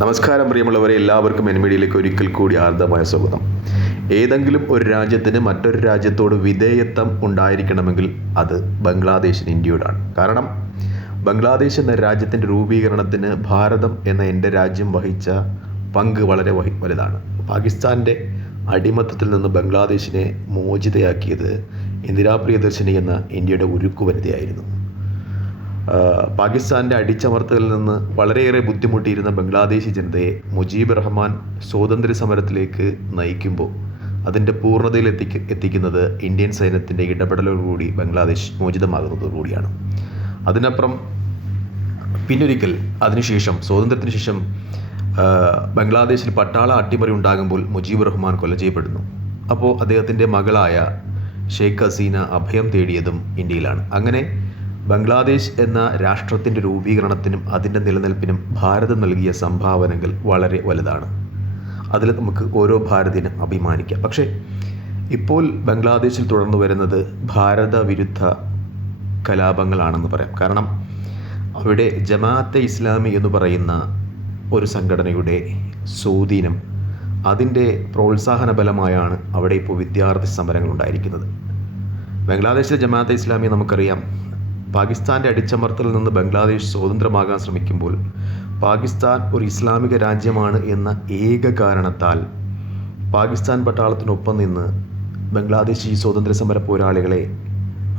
നമസ്കാരം പ്രിയമുള്ളവരെ. എല്ലാവർക്കും എൻമീഡിയയിലേക്ക് ഒരിക്കൽ കൂടി ആർദ്രമായ സ്വാഗതം. ഏതെങ്കിലും ഒരു രാജ്യത്തിന് മറ്റൊരു രാജ്യത്തോട് വിധേയത്വം ഉണ്ടായിരിക്കണമെങ്കിൽ അത് ബംഗ്ലാദേശിന് ഇന്ത്യയോടാണ്. കാരണം ബംഗ്ലാദേശ് എന്ന രാജ്യത്തിന്റെ രൂപീകരണത്തിന് ഭാരതം എന്ന എന്റെ രാജ്യം വഹിച്ച പങ്ക് വളരെ വഹി വലുതാണ്. പാകിസ്ഥാന്റെ അടിമത്തത്തിൽ നിന്ന് ബംഗ്ലാദേശിനെ മോചിതയാക്കിയത് ഇന്ദിരാ പ്രിയദർശിനി എന്ന ഇന്ത്യയുടെ ഉരുക്കുവനിതയായിരുന്നു പാകിസ്ഥാന്റെ അടിച്ചമർത്തലിൽ നിന്ന് വളരെയേറെ ബുദ്ധിമുട്ടിയിരുന്ന ബംഗ്ലാദേശി ജനതയെ മുജീബ് റഹ്മാൻ സ്വാതന്ത്ര്യ സമരത്തിലേക്ക് നയിക്കുമ്പോൾ അതിന്റെ പൂർണതയിൽ എത്തിക്ക എത്തിക്കുന്നത് ഇന്ത്യൻ സൈന്യത്തിന്റെ ഇടപെടലോടുകൂടി ബംഗ്ലാദേശ് മോചിതമാകുന്നതോടുകൂടിയാണ് അതിനപ്പുറം പിന്നൊരിക്കൽ അതിനുശേഷം സ്വാതന്ത്ര്യത്തിന് ശേഷം ബംഗ്ലാദേശിൽ പട്ടാള അട്ടിമറി ഉണ്ടാകുമ്പോൾ മുജീബ് റഹ്മാൻ കൊല ചെയ്യപ്പെടുന്നു. അപ്പോൾ അദ്ദേഹത്തിന്റെ മകളായ ഷെയ്ഖ് ഹസീന അഭയം തേടിയതും ഇന്ത്യയിലാണ്. അങ്ങനെ ബംഗ്ലാദേശ് എന്ന രാഷ്ട്രത്തിന്റെ രൂപീകരണത്തിനും അതിന്റെ നിലനിൽപ്പിനും ഭാരതം നൽകിയ സംഭാവനകൾ വളരെ വലുതാണ്. അതിൽ നമുക്ക് ഓരോ ഭാരതീയനും അഭിമാനിക്കാം. പക്ഷേ ഇപ്പോൾ ബംഗ്ലാദേശിൽ തുടർന്നു വരുന്നത് ഭാരത വിരുദ്ധ കലാപങ്ങളാണെന്ന് പറയാം. കാരണം അവിടെ ജമാഅത്തെ ഇസ്ലാമി എന്ന് പറയുന്ന ഒരു സംഘടനയുടെ സ്വാധീനം അതിന്റെ പ്രോത്സാഹന ബലമായാണ് അവിടെ ഇപ്പോൾ വിദ്യാർത്ഥി സമരങ്ങൾ ഉണ്ടായിരിക്കുന്നത്. ബംഗ്ലാദേശിലെ ജമാഅത്തെ ഇസ്ലാമി നമുക്കറിയാം പാകിസ്ഥാന്റെ അടിച്ചമർത്തലിൽ നിന്ന് ബംഗ്ലാദേശ് സ്വതന്ത്രമാകാൻ ശ്രമിക്കുമ്പോൾ പാകിസ്ഥാൻ ഒരു ഇസ്ലാമിക രാജ്യമാണ് എന്ന ഏക കാരണത്താൽ പാകിസ്ഥാൻ പട്ടാളത്തിനൊപ്പം നിന്ന് ബംഗ്ലാദേശി സ്വാതന്ത്ര്യ സമര പോരാളികളെ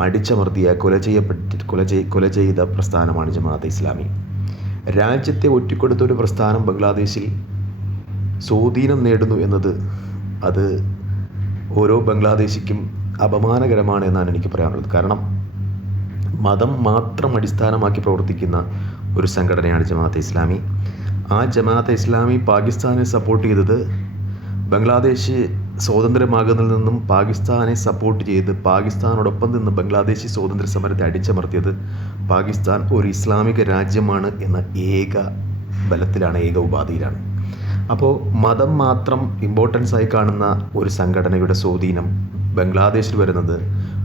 അടിച്ചമർത്തിയ കൊല ചെയ്യപ്പെട്ട് കൊല ചെയ് കൊല ചെയ്ത പ്രസ്ഥാനമാണ് ജമാഅത്ത് ഇസ്ലാമി. രാജ്യത്തെ ഒറ്റിക്കൊടുത്ത ഒരു പ്രസ്ഥാനം ബംഗ്ലാദേശിൽ സ്വാധീനം നേടുന്നു എന്നത് അത് ഓരോ ബംഗ്ലാദേശിക്കും അപമാനകരമാണ് എന്നാണ് എനിക്ക് പറയാനുള്ളത്. കാരണം മതം മാത്രം അടിസ്ഥാനമാക്കി പ്രവർത്തിക്കുന്ന ഒരു സംഘടനയാണ് ജമാഅത്തെ ഇസ്ലാമി. ആ ജമാഅത്തെ ഇസ്ലാമി പാകിസ്ഥാനെ സപ്പോർട്ട് ചെയ്തത് ബംഗ്ലാദേശ് സ്വാതന്ത്ര്യമാകുന്നതിൽ നിന്നും പാകിസ്ഥാനെ സപ്പോർട്ട് ചെയ്ത് പാകിസ്ഥാനോടൊപ്പം നിന്ന് ബംഗ്ലാദേശി സ്വാതന്ത്ര്യ സമരത്തെ അടിച്ചമർത്തിയത് പാകിസ്ഥാൻ ഒരു ഇസ്ലാമിക രാജ്യമാണ് എന്ന ഏക ബലത്തിലാണ് ഏക ഉപാധിയിലാണ്. അപ്പോൾ മതം മാത്രം ഇമ്പോർട്ടൻസ് ആയി കാണുന്ന ഒരു സംഘടനയുടെ സ്വാധീനം ബംഗ്ലാദേശിൽ വരുന്നത്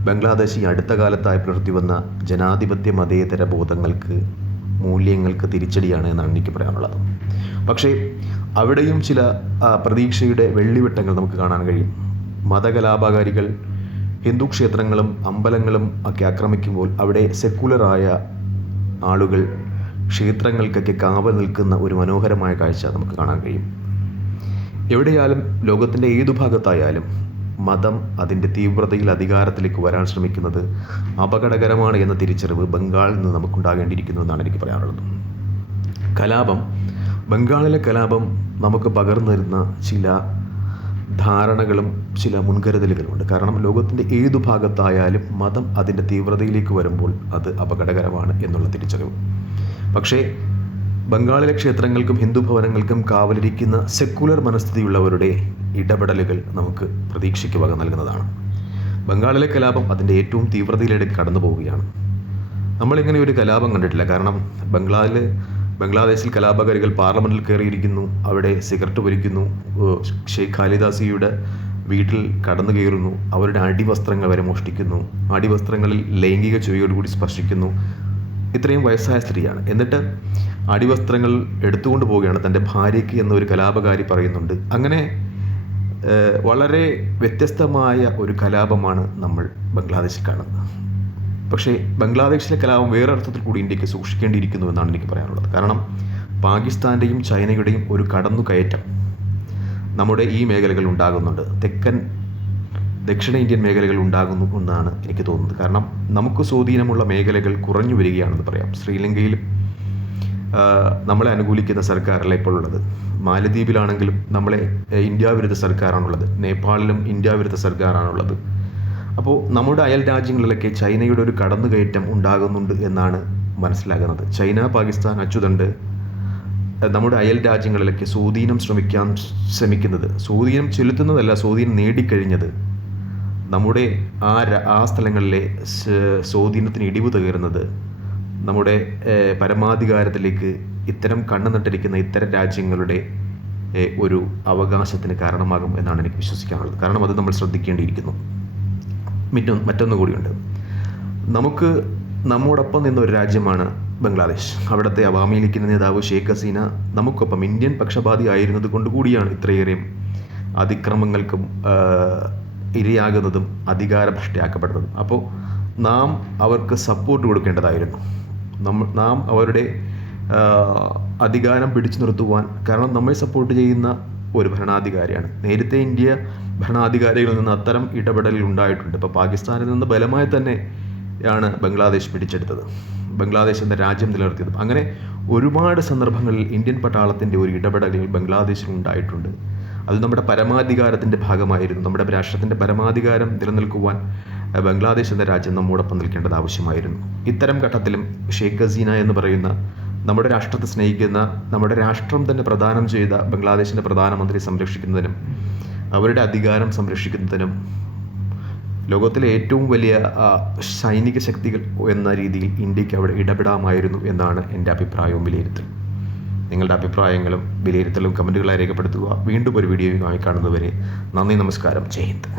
ബംഗ്ലാദേശ് ഈ അടുത്ത കാലത്തായി പുലർത്തി വന്ന ജനാധിപത്യ മതേതര ബോധങ്ങൾക്ക് മൂല്യങ്ങൾക്ക് തിരിച്ചടിയാണ് എന്നാണ് എനിക്ക് പറയാനുള്ളത്. പക്ഷേ അവിടെയും ചില പ്രതീക്ഷയുടെ വെള്ളിവെട്ടങ്ങൾ നമുക്ക് കാണാൻ കഴിയും. മതകലാപകാരികൾ ഹിന്ദു ക്ഷേത്രങ്ങളും അമ്പലങ്ങളും ഒക്കെ ആക്രമിക്കുമ്പോൾ അവിടെ സെക്കുലറായ ആളുകൾ ക്ഷേത്രങ്ങൾക്കൊക്കെ കാവൽ നിൽക്കുന്ന ഒരു മനോഹരമായ കാഴ്ച നമുക്ക് കാണാൻ കഴിയും. എവിടെയാലും ലോകത്തിന്റെ ഏതു ഭാഗത്തായാലും മതം അതിന്റെ തീവ്രതയിൽ അധികാരത്തിലേക്ക് വരാൻ ശ്രമിക്കുന്നത് അപകടകരമാണ് എന്ന തിരിച്ചറിവ് ബംഗാളിൽ നിന്ന് നമുക്കുണ്ടാകേണ്ടിയിരിക്കുന്നു എന്നാണ് എനിക്ക് പറയാനുള്ളത്. കലാപം ബംഗാളിലെ കലാപം നമുക്ക് പകർന്നു തരുന്ന ചില ധാരണകളും ചില മുൻകരുതലുകളുമുണ്ട്. കാരണം ലോകത്തിന്റെ ഏതു ഭാഗത്തായാലും മതം അതിന്റെ തീവ്രതയിലേക്ക് വരുമ്പോൾ അത് അപകടകരമാണ് എന്നുള്ള തിരിച്ചറിവ്. പക്ഷേ ബംഗാളിലെ ക്ഷേത്രങ്ങൾക്കും ഹിന്ദു ഭവനങ്ങൾക്കും കാവലിരിക്കുന്ന സെക്കുലർ മനസ്ഥിതിയുള്ളവരുടെ ഇടപെടലുകൾ നമുക്ക് പ്രതീക്ഷയ്ക്ക് വക നൽകുന്നതാണ്. ബംഗാളിലെ കലാപം അതിന്റെ ഏറ്റവും തീവ്രതയിലേക്ക് കടന്നു പോവുകയാണ്. നമ്മളിങ്ങനെ ഒരു കലാപം കണ്ടിട്ടില്ല. കാരണം ബംഗ്ലാദിൽ ബംഗ്ലാദേശിൽ കലാപകാരികൾ പാർലമെന്റിൽ കയറിയിരിക്കുന്നു അവിടെ സിഗരറ്റ് വലിക്കുന്നു ഷെയ്ഖ് ഖാലിദാസിയുടെ വീട്ടിൽ കടന്നു കയറുന്നു അവരുടെ അടിവസ്ത്രങ്ങൾ വരെ മോഷ്ടിക്കുന്നു അടിവസ്ത്രങ്ങളിൽ ലൈംഗിക ചുവയോടുകൂടി സ്പർശിക്കുന്നു ഇത്രയും വയസ്സായ സ്ത്രീയാണ്. എന്നിട്ട് അടിവസ്ത്രങ്ങൾ എടുത്തുകൊണ്ട് പോവുകയാണ്. തന്റെ ഭാര്യയ്ക്ക് എന്നൊരു കലാപകാരി പറയുന്നുണ്ട്. അങ്ങനെ വളരെ വ്യത്യസ്തമായ ഒരു കലാപമാണ് നമ്മൾ ബംഗ്ലാദേശിൽ കാണുന്നത്. പക്ഷേ ബംഗ്ലാദേശിലെ കലാപം വേറെ അർത്ഥത്തിൽ കൂടി ഇന്ത്യയ്ക്ക് സൂക്ഷിക്കേണ്ടിയിരിക്കുന്നു എന്നാണ് എനിക്ക് പറയാനുള്ളത്. കാരണം പാകിസ്ഥാന്റെയും ചൈനയുടെയും ഒരു കടന്നുകയറ്റം നമ്മുടെ ഈ മേഖലകളിൽ ഉണ്ടാകുന്നുണ്ട്. തെക്കൻ ദക്ഷിണേന്ത്യൻ മേഖലകൾ ഉണ്ടാകുന്നു എന്നാണ് എനിക്ക് തോന്നുന്നത്. കാരണം നമുക്ക് സ്വാധീനമുള്ള മേഖലകൾ കുറഞ്ഞു വരികയാണെന്ന് പറയാം. ശ്രീലങ്കയിൽ നമ്മളെ അനുകൂലിക്കുന്ന സർക്കാരല്ല ഇപ്പോൾ ഉള്ളത് മാലദ്വീപിലാണെങ്കിലും നമ്മളെ ഇന്ത്യ വിരുദ്ധ സർക്കാരാണുള്ളത്. നേപ്പാളിലും ഇന്ത്യ വിരുദ്ധ സർക്കാരാണുള്ളത്. അപ്പോൾ നമ്മുടെ അയൽ രാജ്യങ്ങളിലൊക്കെ ചൈനയുടെ ഒരു കടന്നുകയറ്റം ഉണ്ടാകുന്നുണ്ട് എന്നാണ് മനസ്സിലാകുന്നത്. ചൈന പാകിസ്ഥാൻ അച്ചുതണ്ട് നമ്മുടെ അയൽ രാജ്യങ്ങളിലൊക്കെ സ്വാധീനം ശ്രമിക്കാൻ ശ്രമിക്കുന്നത്. സ്വാധീനം ചെലുത്തുന്നതല്ല സ്വാധീനം നേടിക്കഴിഞ്ഞത് നമ്മുടെ ആ ആ സ്ഥലങ്ങളിലെ സ്വാധീനത്തിന് ഇടിവ് തകരുന്നത് നമ്മുടെ പരമാധികാരത്തിലേക്ക് ഇത്തരം കണ്ണു നട്ടിരിക്കുന്ന ഇത്തരം രാജ്യങ്ങളുടെ ഒരു അവകാശത്തിന് കാരണമാകും എന്നാണ് എനിക്ക് വിശ്വസിക്കാനുള്ളത്. കാരണം അത് നമ്മൾ ശ്രദ്ധിക്കേണ്ടിയിരിക്കുന്നു. മറ്റൊന്ന് മറ്റൊന്നു കൂടിയുണ്ട്. നമുക്ക് നമ്മോടൊപ്പം നിന്ന ഒരു രാജ്യമാണ് ബംഗ്ലാദേശ്. അവിടുത്തെ അവാമി ലീഗിന്റെ നേതാവ് ഷെയ്ഖ് ഹസീന നമുക്കൊപ്പം ഇന്ത്യൻ പക്ഷപാതി ആയിരുന്നത് കൊണ്ട് കൂടിയാണ് ഇത്രയേറെ അതിക്രമങ്ങൾക്കും ഇരയാകുന്നതും അധികാരഭ്രഷ്ടയാക്കപ്പെടുന്നതും. അപ്പോൾ നാം അവർക്ക് സപ്പോർട്ട് കൊടുക്കേണ്ടതായിരുന്നു. നമ്മൾ നാം അവരുടെ അധികാരം പിടിച്ചു നിർത്തുവാൻ കാരണം നമ്മെ സപ്പോർട്ട് ചെയ്യുന്ന ഒരു ഭരണാധികാരിയാണ്. നേരത്തെ ഇന്ത്യ ഭരണാധികാരികളിൽ നിന്ന് അത്തരം ഇടപെടലുകൾ ഉണ്ടായിട്ടുണ്ട്. ഇപ്പോൾ പാകിസ്ഥാനിൽ നിന്ന് ബലമായി തന്നെ ആണ് ബംഗ്ലാദേശ് പിടിച്ചെടുത്തത്. ബംഗ്ലാദേശ് എന്ന രാജ്യം നിലനിർത്തിയത്. അങ്ങനെ ഒരുപാട് സന്ദർഭങ്ങളിൽ ഇന്ത്യൻ പട്ടാളത്തിന്റെ ഒരു ഇടപെടലുകൾ ബംഗ്ലാദേശിൽ ഉണ്ടായിട്ടുണ്ട്. അത് നമ്മുടെ പരമാധികാരത്തിന്റെ ഭാഗമായിരുന്നു. നമ്മുടെ രാഷ്ട്രത്തിന്റെ പരമാധികാരം നിലനിൽക്കുവാൻ ബംഗ്ലാദേശ് എന്ന രാജ്യം നമ്മോടൊപ്പം നിൽക്കേണ്ടത് ആവശ്യമായിരുന്നു. ഇത്തരം ഘട്ടത്തിലും ഷെയ്ഖ് ഹസീന എന്ന് പറയുന്ന നമ്മുടെ രാഷ്ട്രത്തെ സ്നേഹിക്കുന്ന നമ്മുടെ രാഷ്ട്രം തന്നെ പ്രദാനം ചെയ്ത ബംഗ്ലാദേശിന്റെ പ്രധാനമന്ത്രി സംരക്ഷിക്കുന്നതിനും അവരുടെ അധികാരം സംരക്ഷിക്കുന്നതിനും ലോകത്തിലെ ഏറ്റവും വലിയ സൈനിക ശക്തികൾ എന്ന രീതിയിൽ ഇന്ത്യയ്ക്ക് അവിടെ ഇടപെടാമായിരുന്നു എന്നാണ് എന്റെ അഭിപ്രായവും വിലയിരുത്തൽ. നിങ്ങളുടെ അഭിപ്രായങ്ങളും വിലയിരുത്തലും കമന്റുകളായി രേഖപ്പെടുത്തുക. വീണ്ടും ഒരു വീഡിയോയുമായി കാണുന്നവരെ നന്ദി നമസ്കാരം. ജയ് ഹിന്ദ്.